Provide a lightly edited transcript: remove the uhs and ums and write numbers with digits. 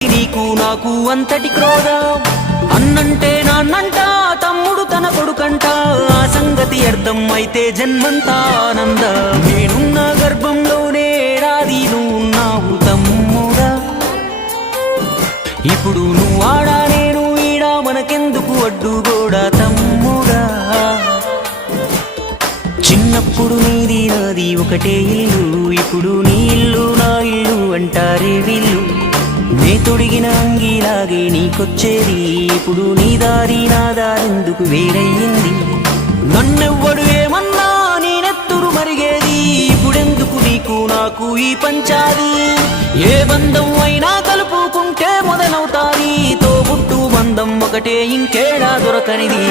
నీకు నాకు అంతటి క్రోధం అన్నంటే నాన్నంట తమ్ముడు తన కొడుకంట ఆ సంగతి అర్థం అయితే జన్మంతా ఆనంద నేనున్న గర్భంలోనే ఏడాది నువ్వున్నావు తమ్ముడా ఇప్పుడు నువ్వు ఆడా నేను ఈడా మనకెందుకు అడ్డుగోడా తమ్ముడా చిన్నప్పుడు నీది నాది ఒకటే ఇల్లు ఇప్పుడు నీ ఇల్లు నా ఇల్లు అంటారే వీళ్ళు నే తొడిగిన అంగీలాగే నీకొచ్చేది ఇప్పుడు నీ దారి నా దారెందుకు వేరయ్యింది నన్నెవ్వడు ఏమన్నా నేనెత్తురు మరిగేది ఇప్పుడెందుకు నీకు నాకు ఈ పంచాది ఏ బంధం అయినా కలుపుకుంటే మొదలవుతాది తోబుట్టు బంధం ఒకటే ఇంకేడా దొరకనిది